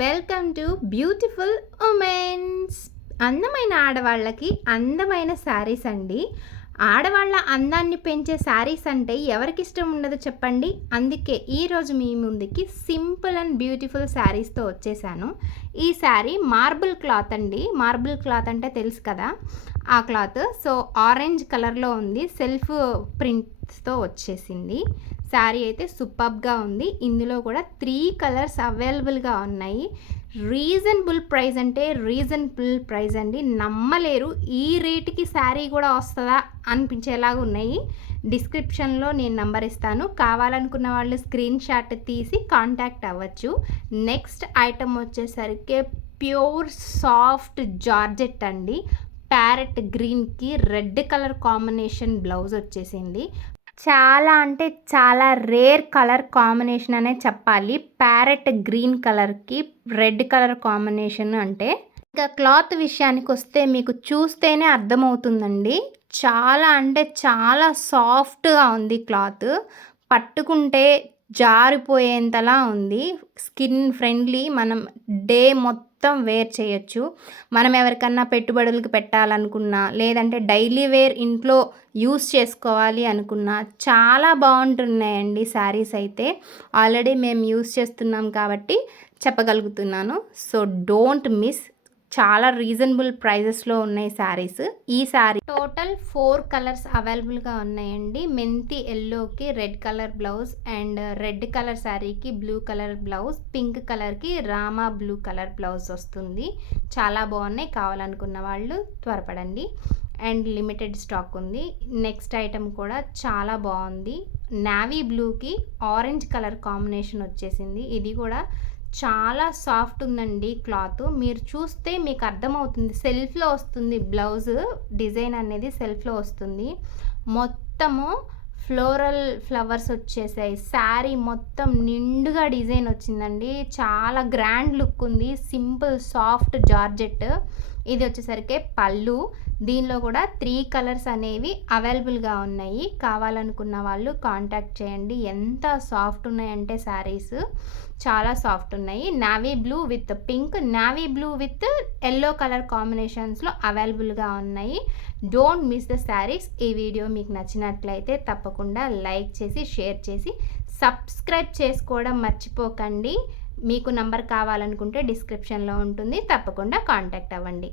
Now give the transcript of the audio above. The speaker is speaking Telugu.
Welcome to beautiful women's. అందమైన ఆడవాళ్ళకి అందమైన శారీస్ అండి. ఆడవాళ్ళ అందాన్ని పెంచే శారీస్ అంటే ఎవరికి ఇష్టం ఉండదు చెప్పండి. అందుకే ఈరోజు మీ ముందుకి సింపుల్ అండ్ బ్యూటిఫుల్ శారీస్తో వచ్చేసాను. ఈ శారీ మార్బుల్ క్లాత్ అండి. మార్బుల్ క్లాత్ అంటే తెలుసు కదా, ఆ క్లాత్. సో ఆరెంజ్ కలర్లో ఉంది, సెల్ఫ్ ప్రింట్స్తో వచ్చేసింది. శారీ అయితే సూపర్గా ఉంది. ఇందులో కూడా 3 కలర్స్ అవైలబుల్గా ఉన్నాయి. రీజనబుల్ ప్రైస్ అంటే రీజనబుల్ ప్రైస్ అండి. నమ్మలేరు, ఈ రేటుకి శారీ కూడా వస్తుందా అనిపించేలాగా ఉన్నాయి. డిస్క్రిప్షన్లో నేను నంబర్ ఇస్తాను, కావాలనుకున్న వాళ్ళు స్క్రీన్ షాట్ తీసి కాంటాక్ట్ అవ్వచ్చు. నెక్స్ట్ ఐటమ్ వచ్చేసరికి ప్యూర్ సాఫ్ట్ జార్జెట్ అండి. ప్యారెట్ గ్రీన్కి రెడ్ కలర్ కాంబినేషన్ బ్లౌజ్ వచ్చేసింది. చాలా అంటే చాలా రేర్ కలర్ కాంబినేషన్ అనే చెప్పాలి. ప్యారెట్ గ్రీన్ కలర్కి రెడ్ కలర్ కాంబినేషన్ అంటే. ఇంకా క్లాత్ విషయానికి వస్తే మీకు చూస్తేనే అర్థమవుతుందండి. చాలా అంటే చాలా సాఫ్ట్గా ఉంది క్లాత్. పట్టుకుంటే జారిపోయేంతలా ఉంది. స్కిన్ ఫ్రెండ్లీ, మనం డే మొత్తం వేర్ చేయొచ్చు. మనం ఎవరికన్నా పెట్టుబడులకు పెట్టాలనుకున్నా, లేదంటే డైలీ వేర్ ఇంట్లో యూస్ చేసుకోవాలి అనుకున్నా చాలా బాగుంటున్నాయండి శారీస్ అయితే. ఆల్రెడీ మేము యూస్ చేస్తున్నాం కాబట్టి చెప్పగలుగుతున్నాను. So don't miss. చాలా రీజనబుల్ ప్రైజెస్లో ఉన్నాయి శారీస్. ఈ శారీ టోటల్ 4 కలర్స్ అవైలబుల్గా ఉన్నాయండి. మెంతి ఎల్లోకి red colour blouse, and red colour శారీకి బ్లూ కలర్ బ్లౌజ్, పింక్ కలర్కి రామా బ్లూ కలర్ బ్లౌజ్ వస్తుంది. చాలా బాగున్నాయి. కావాలనుకున్న వాళ్ళు త్వరపడండి. అండ్ లిమిటెడ్ స్టాక్ ఉంది. నెక్స్ట్ ఐటమ్ కూడా చాలా బాగుంది. నావీ బ్లూకి ఆరెంజ్ కలర్ కాంబినేషన్ వచ్చేసింది. ఇది కూడా చాలా సాఫ్ట్ ఉందండి క్లాత్. మీరు చూస్తే మీకు అర్థమవుతుంది. సెల్ఫ్లో వస్తుంది బ్లౌజ్ డిజైన్ అనేది, సెల్ఫ్లో వస్తుంది. మొత్తము ఫ్లోరల్ ఫ్లవర్స్ వచ్చేసాయి. శారీ మొత్తం నిండుగా డిజైన్ వచ్చిందండి. చాలా గ్రాండ్ లుక్ ఉంది. Simple soft georgette. ఇది వచ్చేసరికి పళ్ళు. దీనిలో కూడా 3 కలర్స్ అనేవి అవైలబుల్గా ఉన్నాయి. కావాలనుకున్న వాళ్ళు కాంటాక్ట్ చేయండి. ఎంత సాఫ్ట్ ఉన్నాయంటే శారీస్ చాలా సాఫ్ట్ ఉన్నాయి. Navy blue with pink, navy blue with yellow colour కాంబినేషన్స్లో అవైలబుల్గా ఉన్నాయి. Don't miss the saris. ఈ వీడియో మీకు నచ్చినట్లయితే తప్పకుండా లైక్ చేసి షేర్ చేసి సబ్స్క్రైబ్ చేసుకోవడం మర్చిపోకండి. మీకు నంబర్ కావాలనుకుంటే డిస్క్రిప్షన్లో ఉంటుంది, తప్పకుండా కాంటాక్ట్ అవ్వండి.